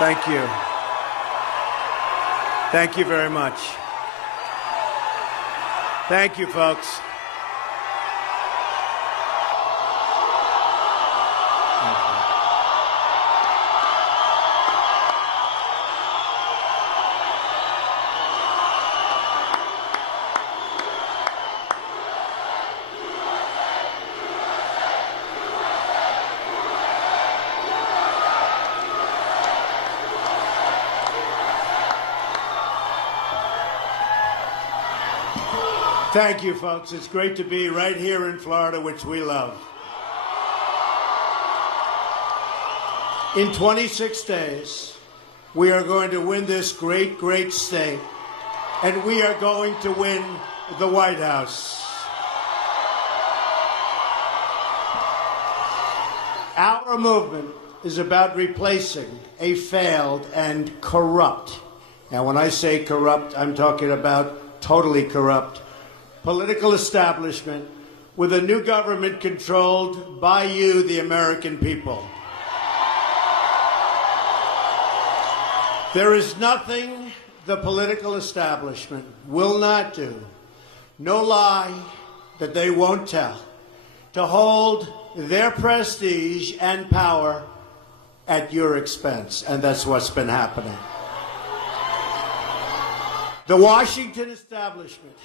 Thank you. Thank you very much. Thank you, folks. Thank you, folks. It's great to be right here in Florida, which we love. In 26 days, we are going to win this great, great state, and we are going to win the White House. Our movement is about replacing a failed and corrupt, now when I say corrupt, I'm talking about totally corrupt, political establishment with a new government controlled by you, the American people. There is nothing the political establishment will not do, no lie that they won't tell, to hold their prestige and power at your expense. And that's what's been happening. The Washington establishment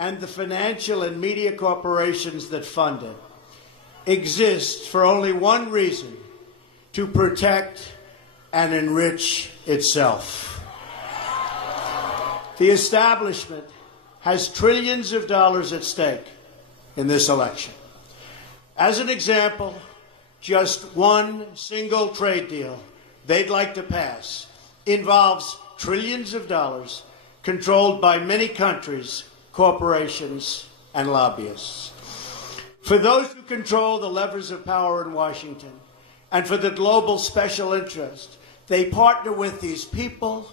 and the financial and media corporations that fund it exist for only one reason: to protect and enrich itself. The establishment has trillions of dollars at stake in this election. As an example, just one single trade deal they'd like to pass involves trillions of dollars controlled by many countries, corporations, and lobbyists. For those who control the levers of power in Washington, and for the global special interest, they partner with these people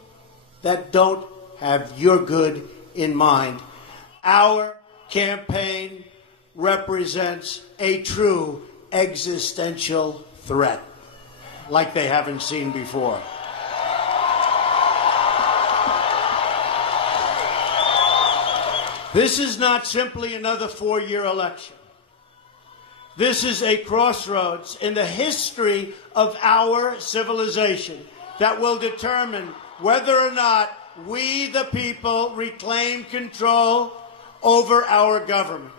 that don't have your good in mind. Our campaign represents a true existential threat, like they haven't seen before. This is not simply another four-year election. This is a crossroads in the history of our civilization that will determine whether or not we, the people, reclaim control over our government.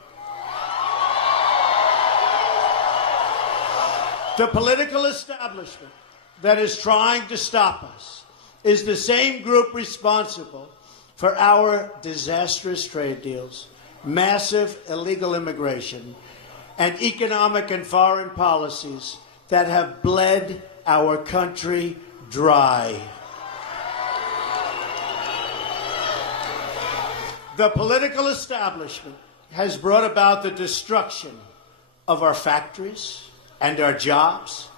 The political establishment that is trying to stop us is the same group responsible for our disastrous trade deals, massive illegal immigration, and economic and foreign policies that have bled our country dry. The political establishment has brought about the destruction of our factories and our jobs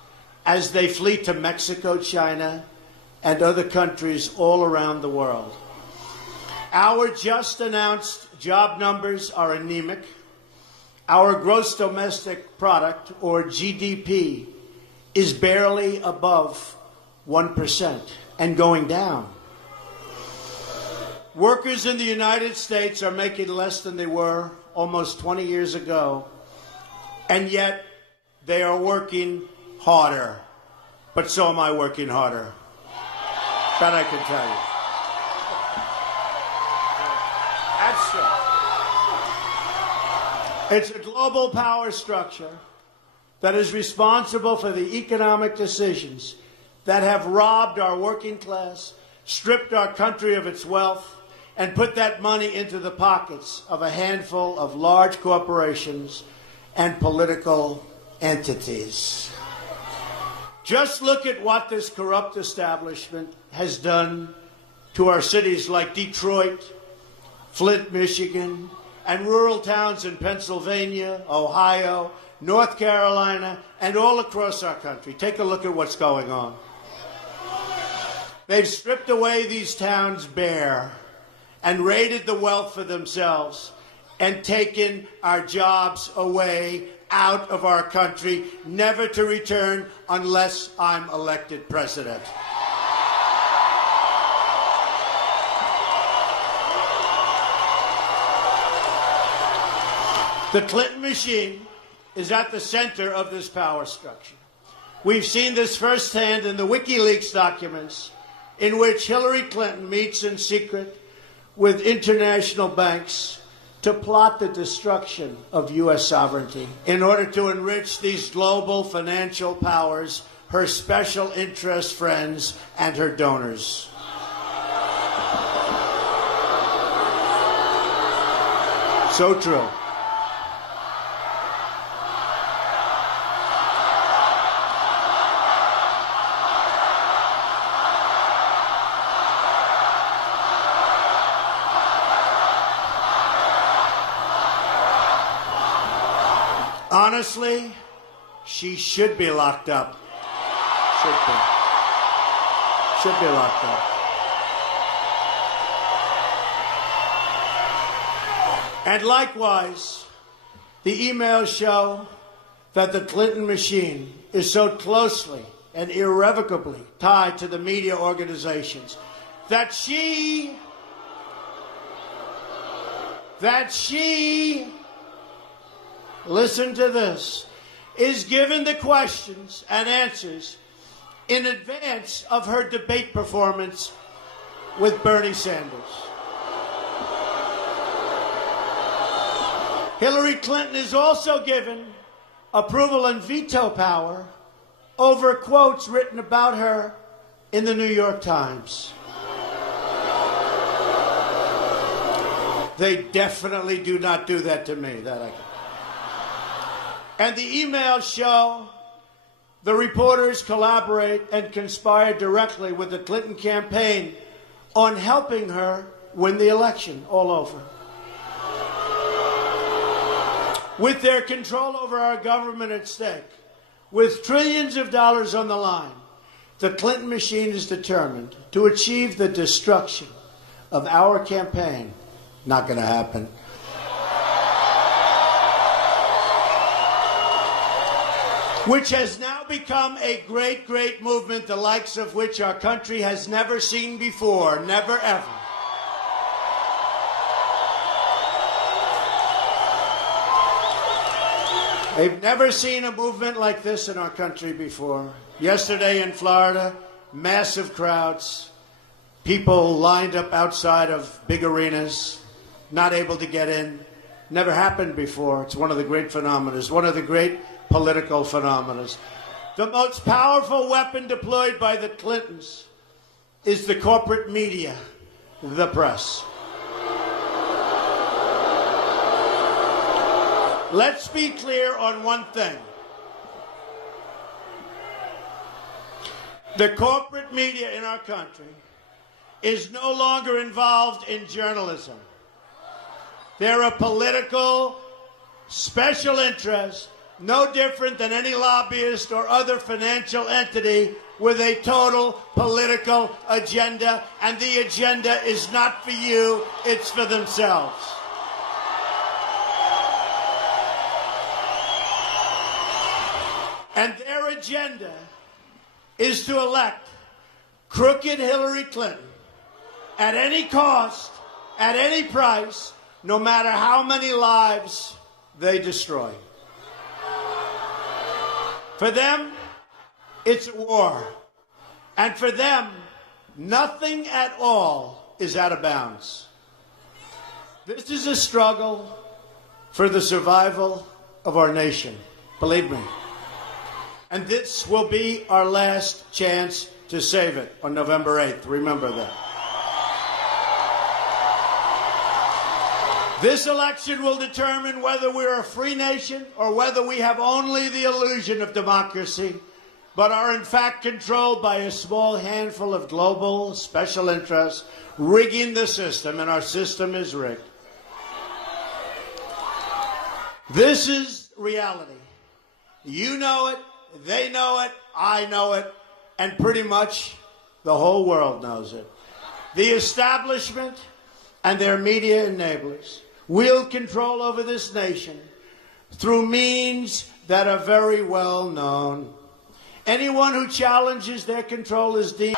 as they flee to Mexico, China, and other countries all around the world. Our just announced job numbers are anemic. Our gross domestic product, or GDP, is barely above 1% and going down. Workers in the United States are making less than they were almost 20 years ago, and yet they are working harder. But so am I working harder. That I can tell you. It's a global power structure that is responsible for the economic decisions that have robbed our working class, stripped our country of its wealth, and put that money into the pockets of a handful of large corporations and political entities. Just look at what this corrupt establishment has done to our cities like Detroit, Flint, Michigan, and rural towns in Pennsylvania, Ohio, North Carolina, and all across our country. Take a look at what's going on. They've stripped away these towns bare and raided the wealth for themselves and taken our jobs away out of our country, never to return unless I'm elected president. The Clinton machine is at the center of this power structure. We've seen this firsthand in the WikiLeaks documents, in which Hillary Clinton meets in secret with international banks to plot the destruction of U.S. sovereignty in order to enrich these global financial powers, her special interest friends, and her donors. So true. Honestly, she should be locked up. Should be. Should be locked up. And likewise, the emails show that the Clinton machine is so closely and irrevocably tied to the media organizations that she listen to this, is given the questions and answers in advance of her debate performance with Bernie Sanders. Hillary Clinton is also given approval and veto power over quotes written about her in the New York Times. They definitely do not do that to me. That I can. And the emails show the reporters collaborate and conspire directly with the Clinton campaign on helping her win the election all over. With their control over our government at stake, with trillions of dollars on the line, the Clinton machine is determined to achieve the destruction of our campaign. Not going to happen. Which has now become a great, great movement, the likes of which our country has never seen before, never ever. They've never seen a movement like this in our country before. Yesterday in Florida, massive crowds, people lined up outside of big arenas, not able to get in. Never happened before. It's one of the great phenomena, one of the great political phenomena. The most powerful weapon deployed by the Clintons is the corporate media, the press. Let's be clear on one thing. The corporate media in our country is no longer involved in journalism. They're a political special interest, no different than any lobbyist or other financial entity with a total political agenda, and the agenda is not for you, it's for themselves. And their agenda is to elect crooked Hillary Clinton at any cost, at any price, no matter how many lives they destroy. For them, it's war. And for them, nothing at all is out of bounds. This is a struggle for the survival of our nation, believe me. And this will be our last chance to save it on November 8th. Remember that. This election will determine whether we're a free nation or whether we have only the illusion of democracy, but are in fact controlled by a small handful of global special interests rigging the system, and our system is rigged. This is reality. You know it, they know it, I know it, and pretty much the whole world knows it. The establishment and their media enablers wield control over this nation through means that are very well known. Anyone who challenges their control is deemed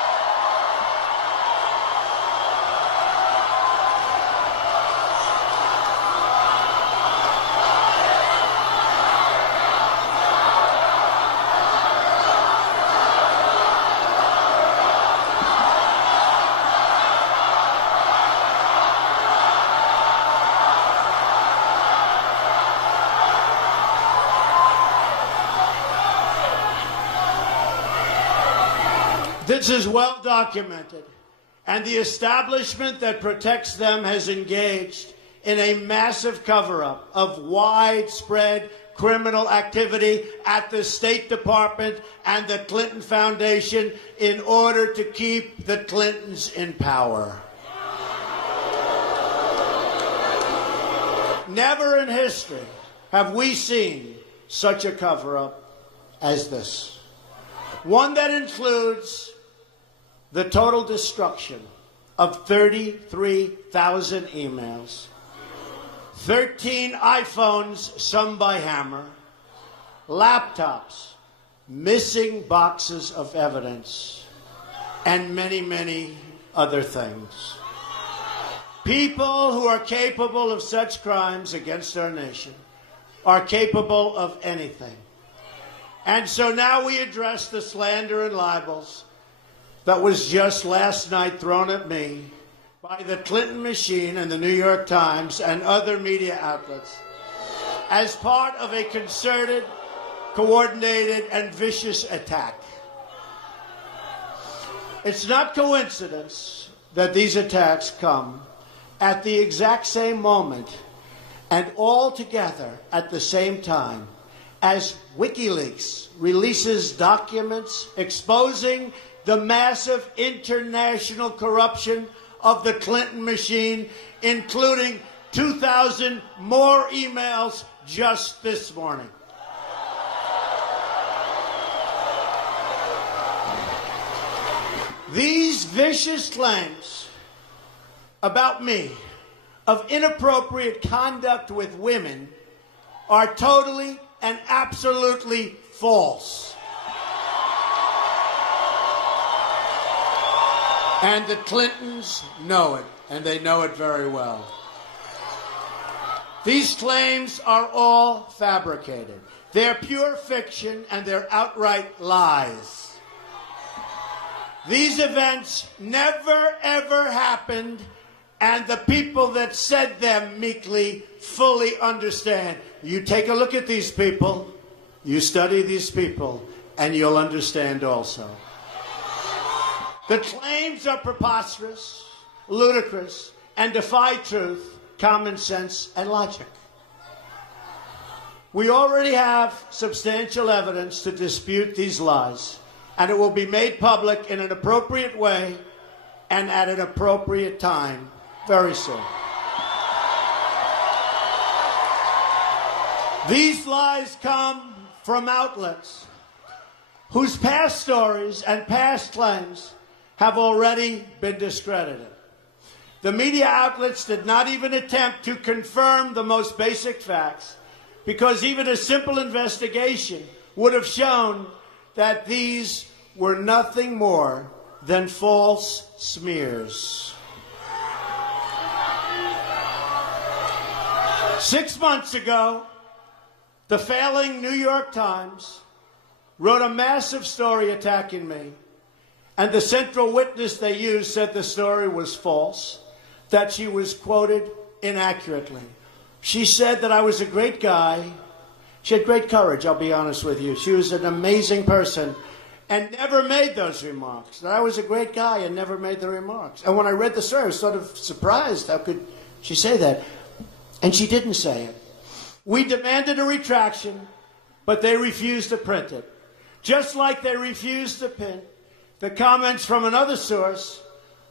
This is well documented, and the establishment that protects them has engaged in a massive cover-up of widespread criminal activity at the State Department and the Clinton Foundation in order to keep the Clintons in power. Never in history have we seen such a cover-up as this. One that includes the total destruction of 33,000 emails, 13 iPhones, some by hammer, laptops, missing boxes of evidence, and many, many other things. People who are capable of such crimes against our nation are capable of anything. And so now we address the slander and libels that was just last night thrown at me by the Clinton machine and the New York Times and other media outlets as part of a concerted, coordinated, and vicious attack. It's not coincidence that these attacks come at the exact same moment and all together at the same time as WikiLeaks releases documents exposing the massive international corruption of the Clinton machine, including 2,000 more emails just this morning. These vicious claims about me of inappropriate conduct with women are totally and absolutely false. And the Clintons know it, and they know it very well. These claims are all fabricated. They're pure fiction, and they're outright lies. These events never, ever happened, and the people that said them meekly fully understand. You take a look at these people, you study these people, and you'll understand also. The claims are preposterous, ludicrous, and defy truth, common sense, and logic. We already have substantial evidence to dispute these lies, and it will be made public in an appropriate way and at an appropriate time very soon. These lies come from outlets whose past stories and past claims have already been discredited. The media outlets did not even attempt to confirm the most basic facts, because even a simple investigation would have shown that these were nothing more than false smears. 6 months ago, the failing New York Times wrote a massive story attacking me, and the central witness they used said the story was false, that she was quoted inaccurately. She said that I was a great guy. She had great courage, I'll be honest with you. She was an amazing person and never made those remarks. That I was a great guy and never made the remarks. And when I read the story, I was sort of surprised. How could she say that? And she didn't say it. We demanded a retraction, but they refused to print it. Just like they refused to print the comments from another source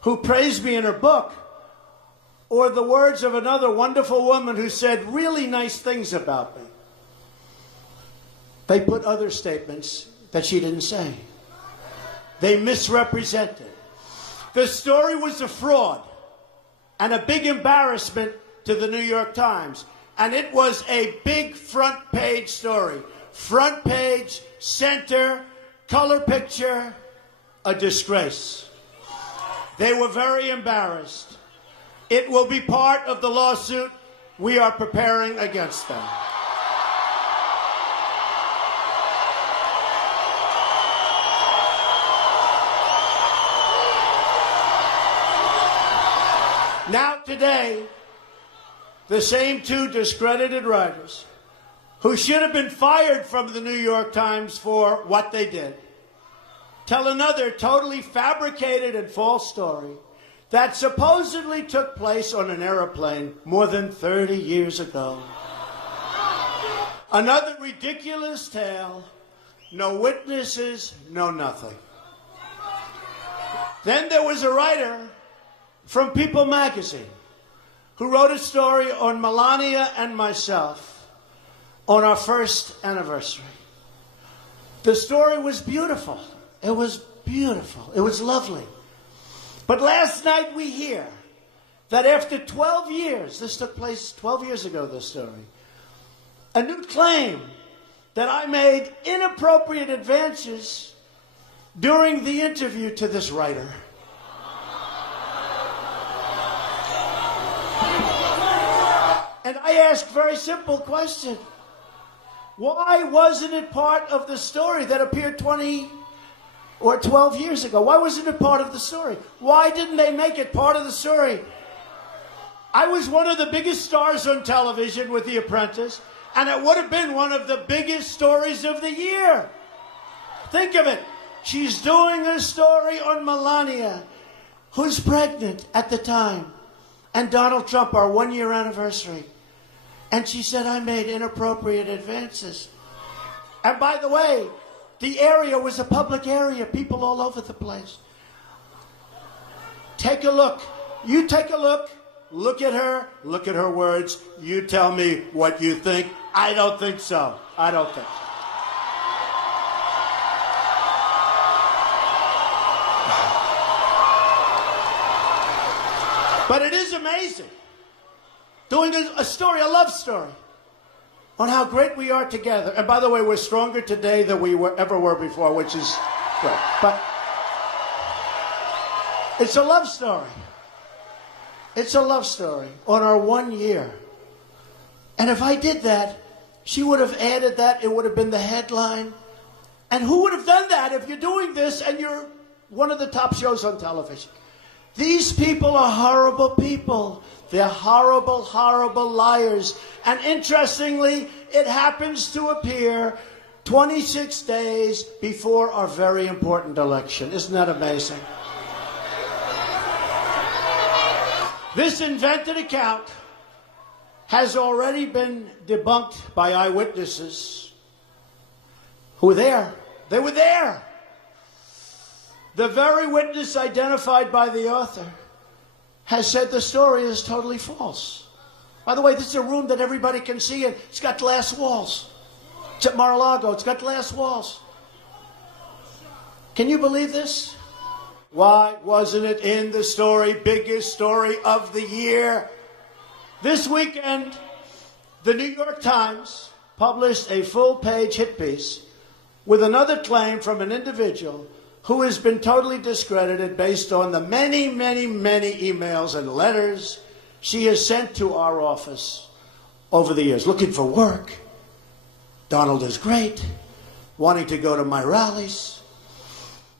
who praised me in her book, or the words of another wonderful woman who said really nice things about me. They put other statements that she didn't say. They misrepresented. The story was a fraud and a big embarrassment to the New York Times. And it was a big front page story. Front page, center, color picture, a disgrace. They were very embarrassed. It will be part of the lawsuit we are preparing against them. Now today, the same two discredited writers who should have been fired from the New York Times for what they did, tell another totally fabricated and false story that supposedly took place on an airplane more than 30 years ago. Another ridiculous tale, no witnesses, no nothing. Then there was a writer from People magazine who wrote a story on Melania and myself on our first anniversary. The story was beautiful. It was beautiful. It was lovely. But last night we hear that after 12 years, this took place 12 years ago, this story, a new claim that I made inappropriate advances during the interview to this writer. And I asked a very simple question. Why wasn't it part of the story that appeared 20 or 12 years ago? Why wasn't it part of the story? Why didn't they make it part of the story? I was one of the biggest stars on television with The Apprentice, and it would have been one of the biggest stories of the year. Think of it. She's doing a story on Melania, who's pregnant at the time, and Donald Trump, our one-year anniversary. And she said, I made inappropriate advances. And by the way, the area was a public area, people all over the place. Take a look. You take a look. Look at her words. You tell me what you think. I don't think so. I don't think so. But it is amazing. Doing a story, a love story, on how great we are together. And by the way, we're stronger today than we ever were before, which is great. But it's a love story. It's a love story on our 1 year. And if I did that, she would have added that. It would have been the headline. And who would have done that if you're doing this and you're one of the top shows on television? These people are horrible people. They're horrible, horrible liars. And interestingly, it happens to appear 26 days before our very important election. Isn't that amazing? This invented account has already been debunked by eyewitnesses who were there. They were there. The very witness identified by the author has said the story is totally false. By the way, this is a room that everybody can see, and it's got glass walls. It's at Mar-a-Lago. It's got glass walls. Can you believe this? Why wasn't it in the story, biggest story of the year? This weekend, the New York Times published a full-page hit piece with another claim from an individual who has been totally discredited based on the many, many, many emails and letters she has sent to our office over the years, looking for work. Donald is great, wanting to go to my rallies.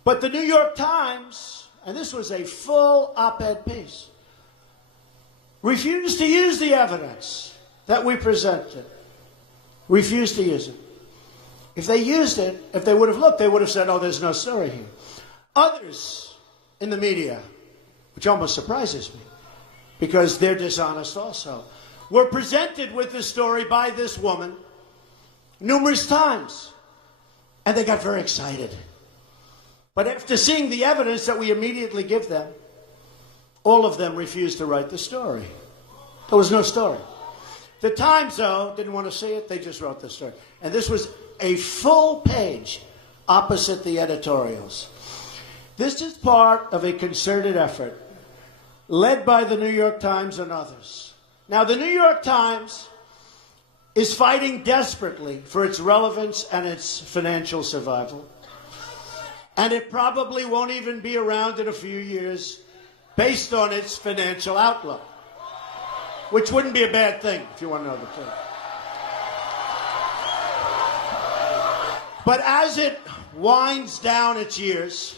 But the New York Times, and this was a full op-ed piece, refused to use the evidence that we presented. Refused to use it. If they used it, if they would have looked, they would have said, oh, there's no story here. Others in the media, which almost surprises me, because they're dishonest also, were presented with the story by this woman numerous times, and they got very excited. But after seeing the evidence that we immediately give them, all of them refused to write the story. There was no story. The Times, though, didn't want to see it. They just wrote the story. And this was a full page opposite the editorials. This is part of a concerted effort led by the New York Times and others. Now, the New York Times is fighting desperately for its relevance and its financial survival. And it probably won't even be around in a few years based on its financial outlook, which wouldn't be a bad thing if you want to know the truth. But as it winds down its years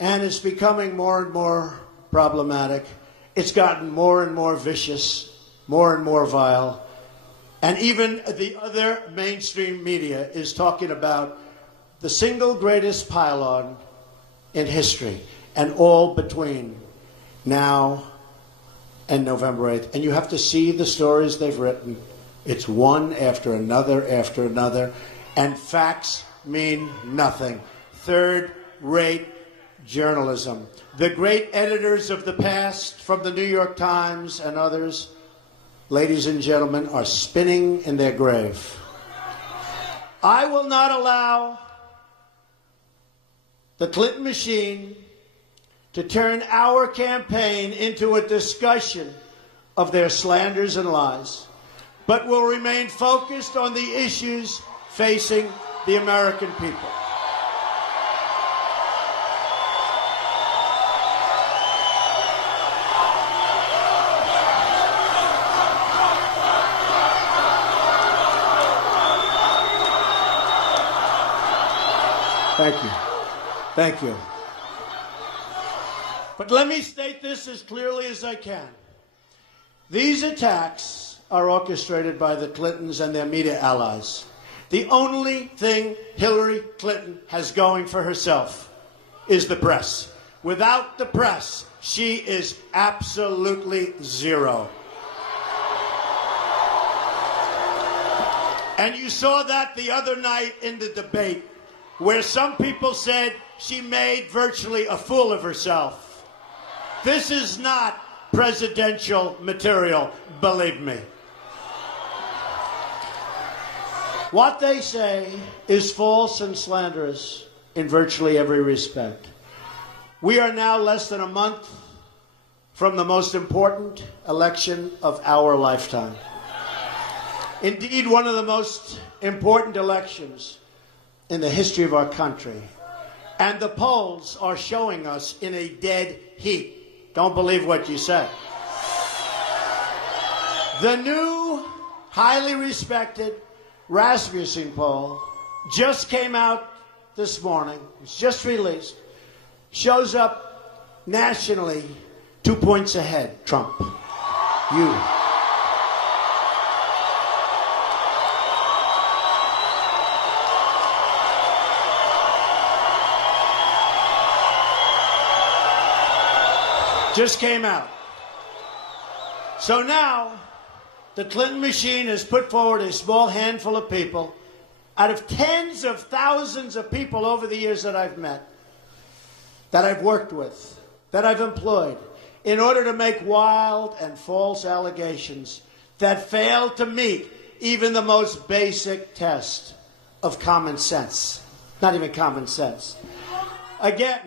and is becoming more and more problematic, it's gotten more and more vicious, more and more vile, and even the other mainstream media is talking about the single greatest pile-on in history, and all between now and November 8th. And you have to see the stories they've written. It's one after another, and facts mean nothing. Third-rate journalism. The great editors of the past, from the New York Times and others, ladies and gentlemen, are spinning in their grave. I will not allow the Clinton machine to turn our campaign into a discussion of their slanders and lies, but will remain focused on the issues facing the American people. Thank you. Thank you. But let me state this as clearly as I can. These attacks are orchestrated by the Clintons and their media allies. The only thing Hillary Clinton has going for herself is the press. Without the press, she is absolutely zero. And you saw that the other night in the debate, where some people said she made virtually a fool of herself. This is not presidential material, believe me. What they say is false and slanderous in virtually every respect. We are now less than a month from the most important election of our lifetime. Indeed, one of the most important elections in the history of our country. And the polls are showing us in a dead heat. Don't believe what you say. The new, highly respected Rasmussen poll just came out this morning. It's just released. Shows up nationally 2 points ahead, Trump. You. Just came out. So now, the Clinton machine has put forward a small handful of people out of tens of thousands of people over the years that I've met, that I've worked with, that I've employed, in order to make wild and false allegations that fail to meet even the most basic test of common sense. Not even common sense. Again,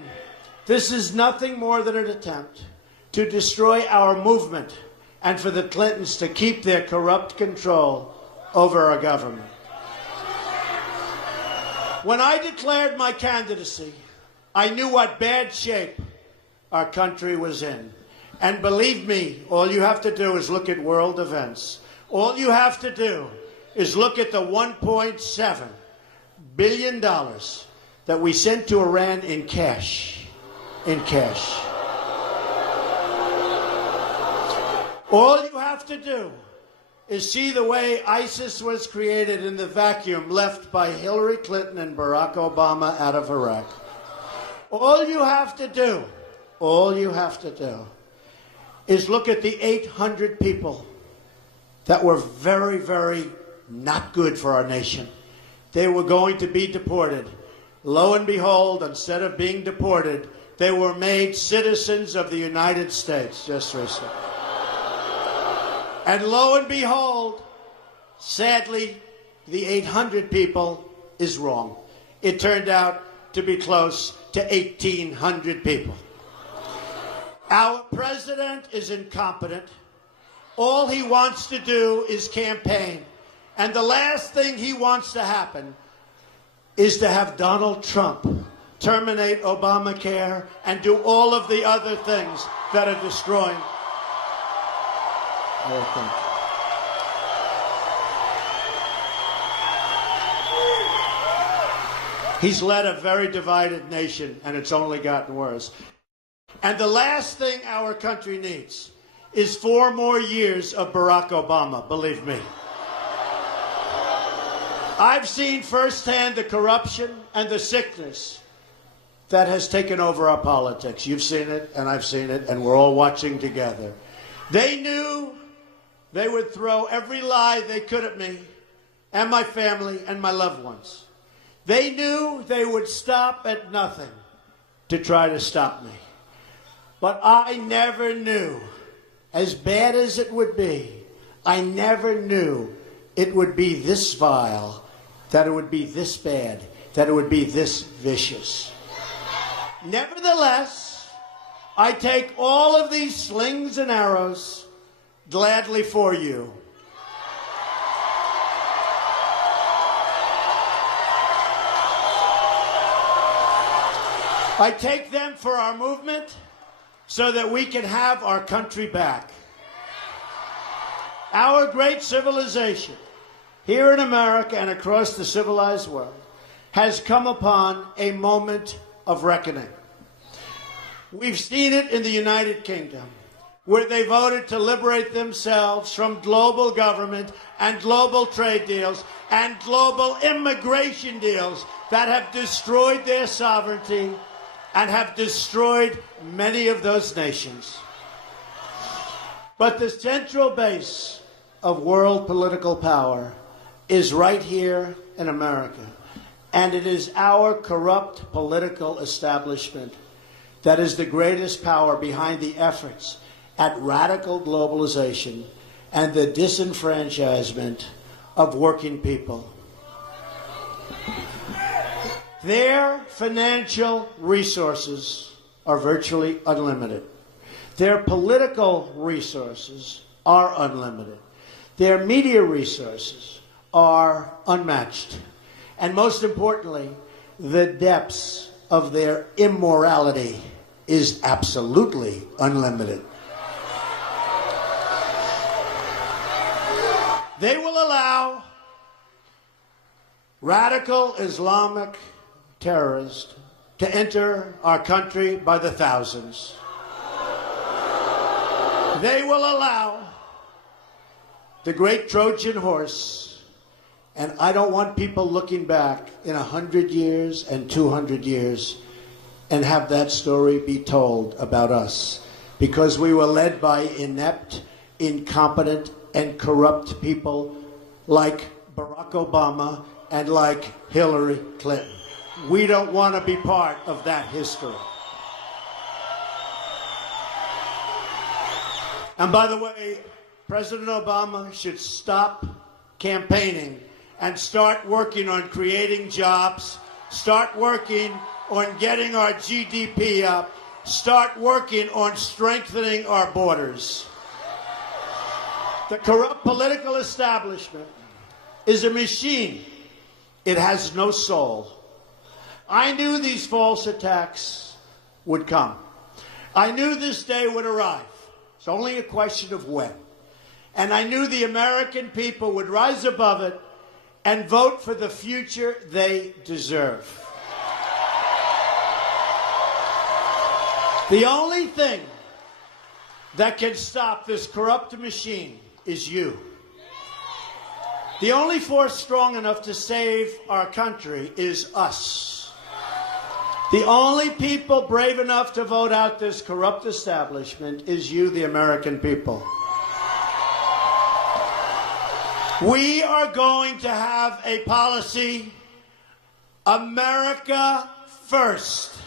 this is nothing more than an attempt to destroy our movement and for the Clintons to keep their corrupt control over our government. When I declared my candidacy, I knew what bad shape our country was in. And believe me, all you have to do is look at world events. All you have to do is look at the $1.7 billion that we sent to Iran in cash. In cash. All you have to do is see the way ISIS was created in the vacuum left by Hillary Clinton and Barack Obama out of Iraq. All you have to do is look at the 800 people that were very, very not good for our nation. They were going to be deported. Lo and behold, instead of being deported, they were made citizens of the United States just recently. And lo and behold, sadly, the 800 people is wrong. It turned out to be close to 1,800 people. Our president is incompetent. All he wants to do is campaign. And the last thing he wants to happen is to have Donald Trump terminate Obamacare and do all of the other things that are destroying our country. He's led a very divided nation, and it's only gotten worse. And the last thing our country needs is 4 more years of Barack Obama, believe me. I've seen firsthand the corruption and the sickness that has taken over our politics. You've seen it, and I've seen it, and we're all watching together. They knew they would throw every lie they could at me and my family and my loved ones. They knew they would stop at nothing to try to stop me. But I never knew, as bad as it would be, I never knew it would be this vile, that it would be this bad, that it would be this vicious. Nevertheless, I take all of these slings and arrows gladly for you. I take them for our movement so that we can have our country back. Our great civilization, here in America and across the civilized world, has come upon a moment of reckoning. We've seen it in the United Kingdom, where they voted to liberate themselves from global government and global trade deals and global immigration deals that have destroyed their sovereignty and have destroyed many of those nations. But the central base of world political power is right here in America. And it is our corrupt political establishment that is the greatest power behind the efforts at radical globalization and the disenfranchisement of working people. Their financial resources are virtually unlimited. Their political resources are unlimited. Their media resources are unmatched. And most importantly, the depths of their immorality is absolutely unlimited. They will allow radical Islamic terrorists to enter our country by the thousands. They will allow the great Trojan horse, and I don't want people looking back in 100 years and 200 years and have that story be told about us, because we were led by inept, incompetent, and corrupt people like Barack Obama and like Hillary Clinton. We don't want to be part of that history. And by the way, President Obama should stop campaigning and start working on creating jobs, start working on getting our GDP up, start working on strengthening our borders. The corrupt political establishment is a machine. It has no soul. I knew these false attacks would come. I knew this day would arrive. It's only a question of when. And I knew the American people would rise above it and vote for the future they deserve. The only thing that can stop this corrupt machine is you. The only force strong enough to save our country is us. The only people brave enough to vote out this corrupt establishment is you, the American people. We are going to have a policy, America first.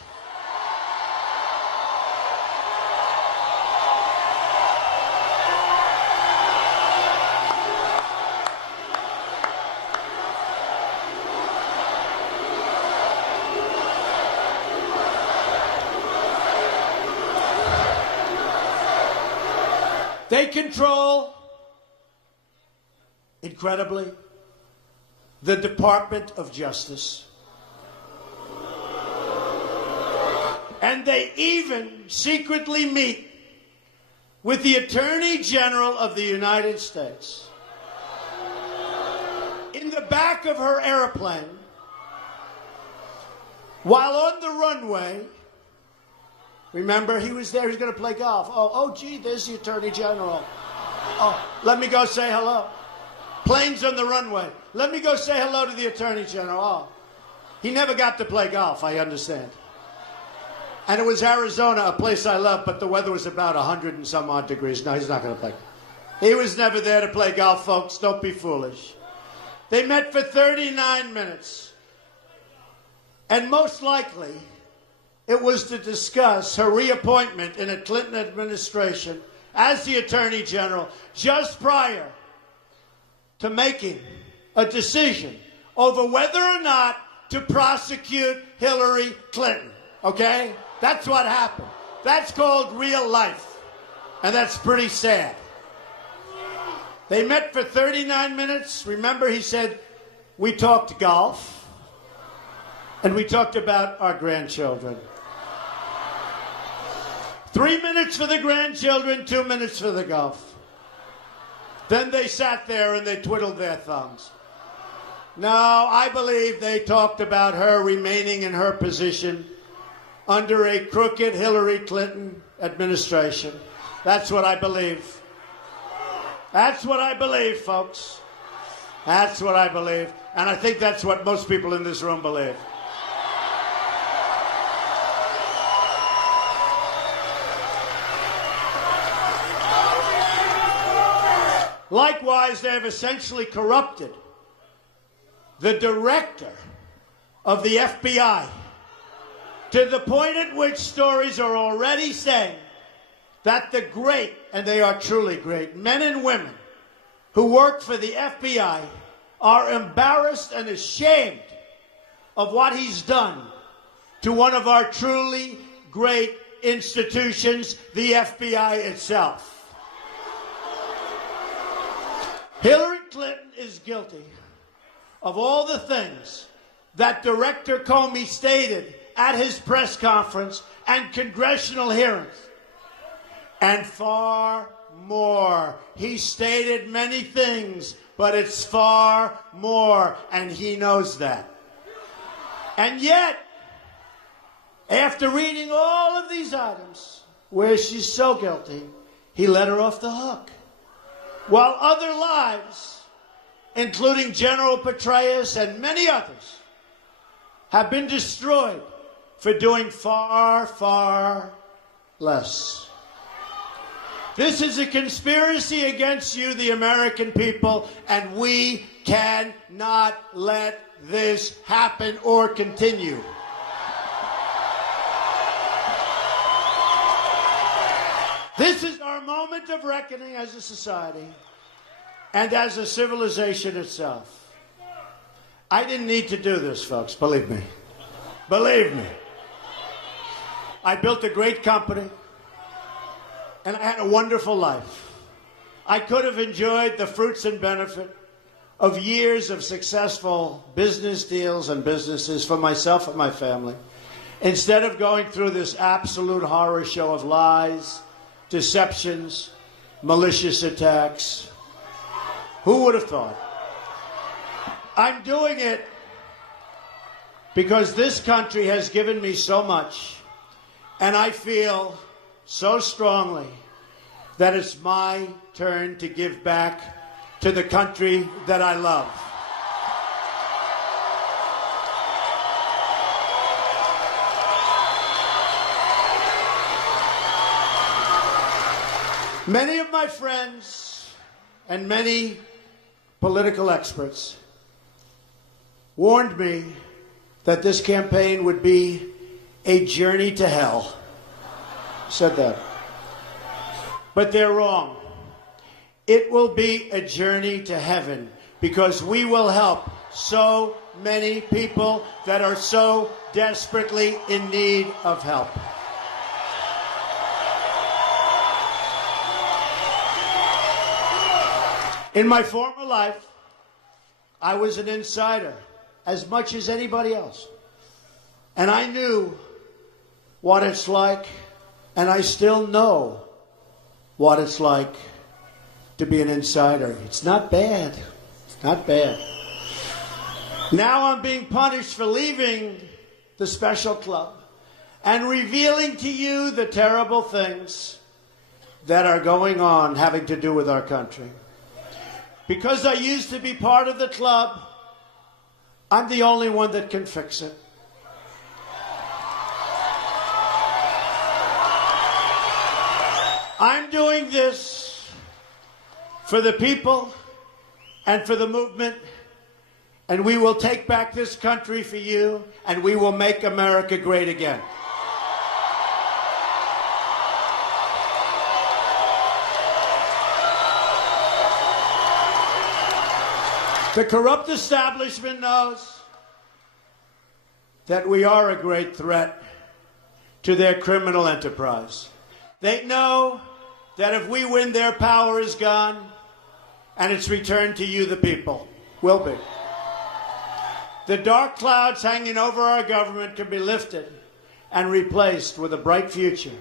They control, incredibly, the Department of Justice. And they even secretly meet with the Attorney General of the United States in the back of her airplane while on the runway. Remember, he was there, he was going to play golf. Oh, gee, there's the Attorney General. Oh, let me go say hello. Planes on the runway. Let me go say hello to the Attorney General. Oh, he never got to play golf, I understand. And it was Arizona, a place I love, but the weather was about 100 and some odd degrees. No, he's not going to play. He was never there to play golf, folks. Don't be foolish. They met for 39 minutes. And most likely, it was to discuss her reappointment in a Clinton administration as the Attorney General just prior to making a decision over whether or not to prosecute Hillary Clinton. Okay? That's what happened. That's called real life. And that's pretty sad. They met for 39 minutes. Remember, he said, we talked golf, and we talked about our grandchildren. 3 minutes for the grandchildren, 2 minutes for the golf. Then they sat there and they twiddled their thumbs. No, I believe they talked about her remaining in her position under a crooked Hillary Clinton administration. That's what I believe. That's what I believe, folks. That's what I believe. And I think that's what most people in this room believe. Likewise, they have essentially corrupted the director of the FBI to the point at which stories are already saying that the great, and they are truly great, men and women who work for the FBI are embarrassed and ashamed of what he's done to one of our truly great institutions, the FBI itself. Hillary Clinton is guilty of all the things that Director Comey stated at his press conference and congressional hearings. And far more. He stated many things, but it's far more, and he knows that. And yet, after reading all of these items where she's so guilty, he let her off the hook. While other lives, including General Petraeus and many others, have been destroyed for doing far, far less. This is a conspiracy against you, the American people, and we cannot let this happen or continue. This is our moment of reckoning as a society and as a civilization itself. I didn't need to do this, folks, believe me. Believe me. I built a great company, and I had a wonderful life. I could have enjoyed the fruits and benefit of years of successful business deals and businesses for myself and my family, instead of going through this absolute horror show of lies, deceptions, malicious attacks. Who would have thought? I'm doing it because this country has given me so much, and I feel so strongly that it's my turn to give back to the country that I love. Many of my friends and many political experts warned me that this campaign would be a journey to hell. Said that. But they're wrong. It will be a journey to heaven because we will help so many people that are so desperately in need of help. In my former life, I was an insider as much as anybody else. And I knew what it's like, and I still know what it's like to be an insider. It's not bad. It's not bad. Now I'm being punished for leaving the special club and revealing to you the terrible things that are going on having to do with our country. Because I used to be part of the club, I'm the only one that can fix it. I'm doing this for the people and for the movement, and we will take back this country for you, and we will make America great again. The corrupt establishment knows that we are a great threat to their criminal enterprise. They know that if we win, their power is gone, and it's returned to you, the people. Will be. The dark clouds hanging over our government can be lifted and replaced with a bright future.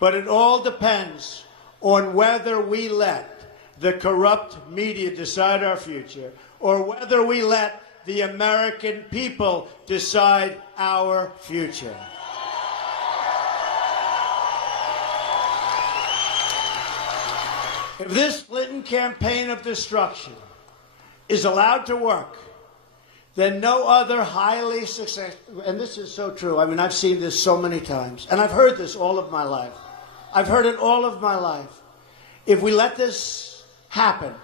But it all depends on whether we let the corrupt media decide our future, or whether we let the American people decide our future. If this Clinton campaign of destruction is allowed to work, then no other highly successful, and this is so true, I mean, I've seen this so many times, and I've heard this all of my life. I've heard it all of my life. If we let this happen,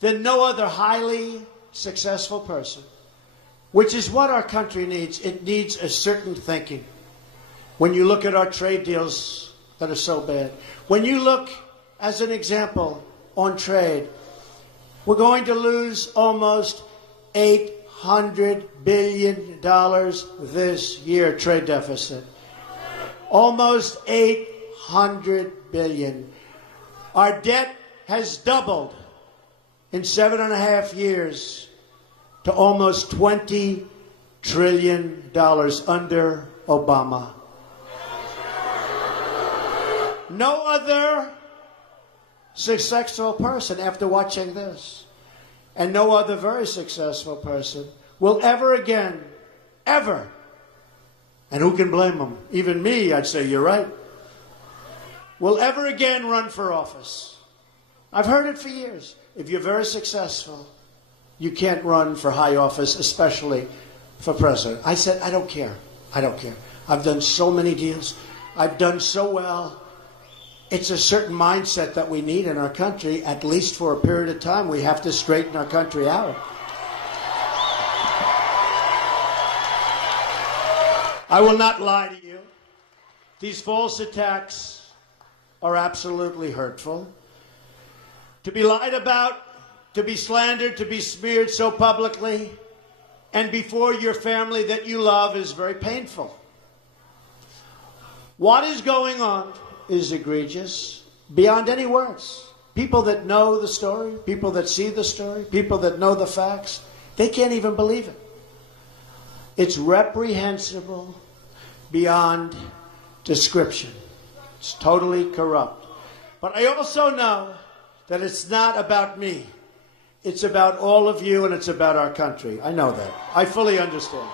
then no other highly successful person, which is what our country needs. It needs a certain thinking. When you look at our trade deals that are so bad, when you look, as an example, on trade, we're going to lose almost $800 billion this year, trade deficit. Almost $800 billion. Our debt has doubled in 7.5 years to almost $20 trillion under Obama. No other successful person, after watching this, and no other very successful person will ever again, ever, and who can blame them? Even me, I'd say you're right, will ever again run for office. I've heard it for years. If you're very successful, you can't run for high office, especially for president. I said, I don't care. I don't care. I've done so many deals. I've done so well. It's a certain mindset that we need in our country, at least for a period of time. We have to straighten our country out. I will not lie to you. These false attacks are absolutely hurtful. To be lied about, to be slandered, to be smeared so publicly, and before your family that you love is very painful. What is going on is egregious, beyond any words. People that know the story, people that see the story, people that know the facts, they can't even believe it. It's reprehensible beyond description. It's totally corrupt. But I also know that it's not about me. It's about all of you, and it's about our country. I know that. I fully understand.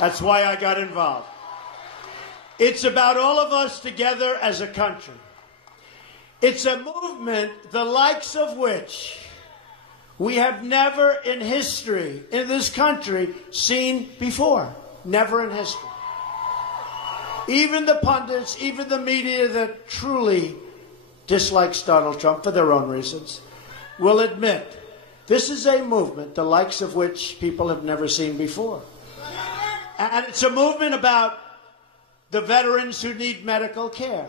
That's why I got involved. It's about all of us together as a country. It's a movement the likes of which we have never in history, in this country, seen before. Never in history. Even the pundits, even the media that truly dislikes Donald Trump for their own reasons, will admit this is a movement the likes of which people have never seen before. And it's a movement about the veterans who need medical care.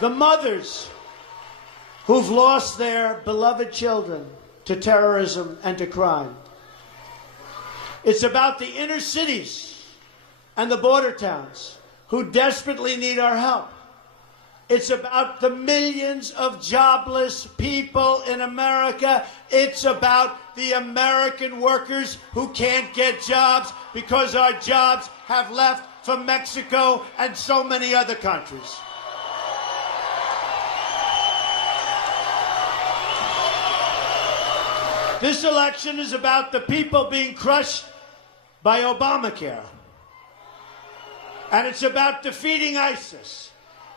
The mothers who've lost their beloved children to terrorism and to crime. It's about the inner cities and the border towns who desperately need our help. It's about the millions of jobless people in America. It's about the American workers who can't get jobs because our jobs have left for Mexico and so many other countries. This election is about the people being crushed by Obamacare. And it's about defeating ISIS.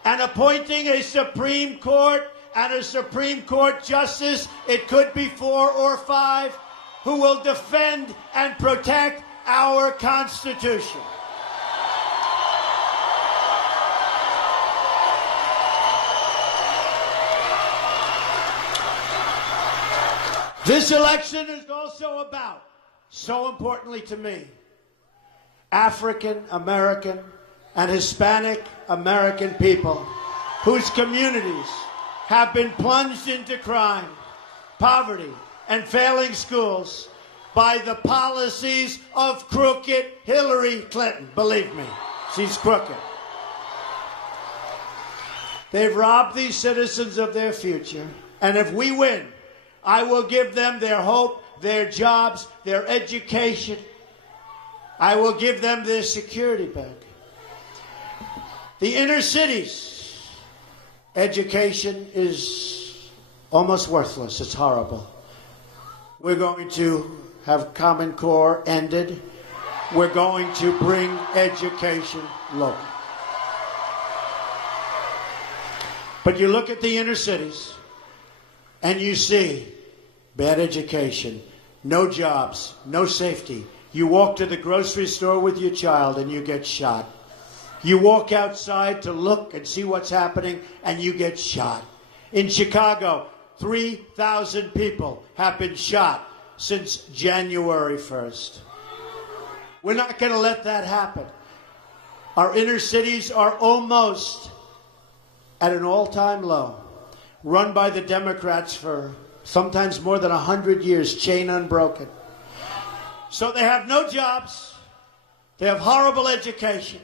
and appointing a Supreme Court and a Supreme Court justice, it could be 4 or 5, who will defend and protect our Constitution. This election is also about, so importantly to me, African American and Hispanic American people whose communities have been plunged into crime, poverty, and failing schools by the policies of crooked Hillary Clinton. Believe me, she's crooked. They've robbed these citizens of their future, and if we win, I will give them their hope, their jobs, their education. I will give them their security back. The inner cities, education is almost worthless. It's horrible. We're going to have Common Core ended. We're going to bring education local. But you look at the inner cities, and you see bad education, no jobs, no safety. You walk to the grocery store with your child and you get shot. You walk outside to look and see what's happening and you get shot. In Chicago, 3,000 people have been shot since January 1st. We're not going to let that happen. Our inner cities are almost at an all-time low, run by the Democrats for sometimes more than 100 years, chain unbroken. So they have no jobs, they have horrible education,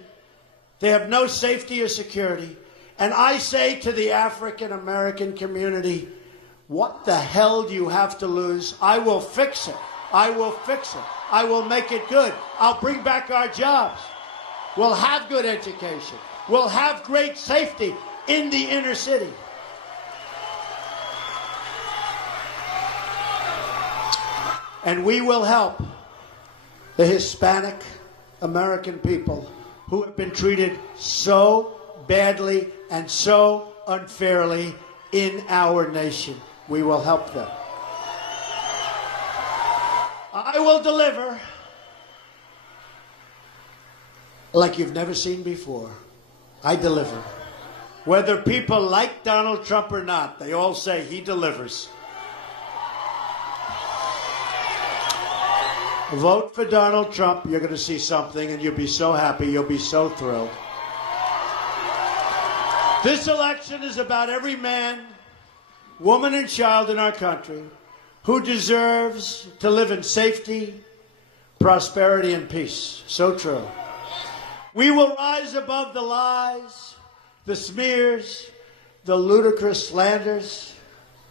they have no safety or security. And I say to the African American community, what the hell do you have to lose? I will fix it. I will fix it. I will make it good. I'll bring back our jobs. We'll have good education. We'll have great safety in the inner city. And we will help the Hispanic American people who have been treated so badly and so unfairly in our nation. We will help them. I will deliver like you've never seen before. I deliver. Whether people like Donald Trump or not, they all say he delivers. Vote for Donald Trump. You're going to see something, and you'll be so happy. You'll be so thrilled. This election is about every man, woman, and child in our country who deserves to live in safety, prosperity, and peace. So true. We will rise above the lies, the smears, the ludicrous slanders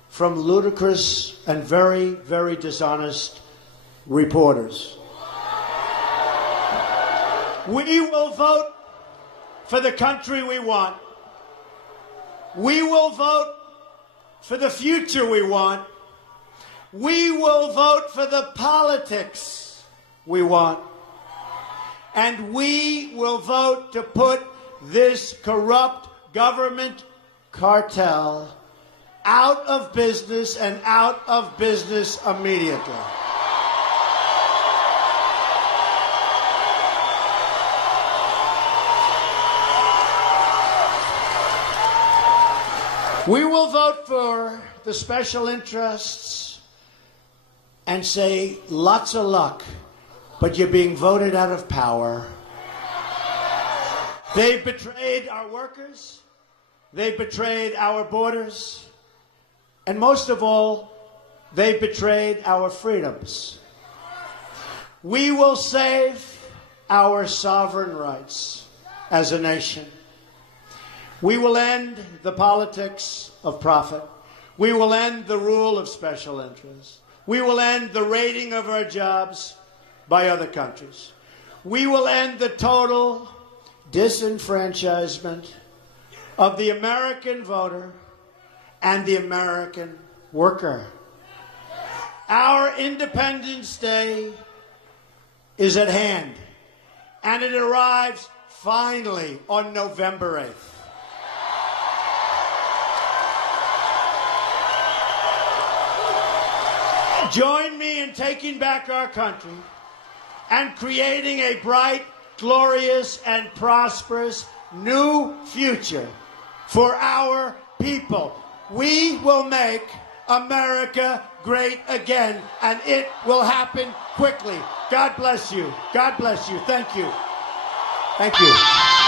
from ludicrous and very, very dishonest reporters. We will vote for the country we want. We will vote for the future we want. We will vote for the politics we want. And we will vote to put this corrupt government cartel out of business and out of business immediately. We will vote for the special interests and say, lots of luck, but you're being voted out of power. They've betrayed our workers. They've betrayed our borders. And most of all, they've betrayed our freedoms. We will save our sovereign rights as a nation. We will end the politics of profit. We will end the rule of special interests. We will end the raiding of our jobs by other countries. We will end the total disenfranchisement of the American voter and the American worker. Our Independence Day is at hand, and it arrives finally on November 8th. Join me in taking back our country and creating a bright, glorious, and prosperous new future for our people. We will make America great again, and it will happen quickly. God bless you. God bless you. Thank you. Thank you.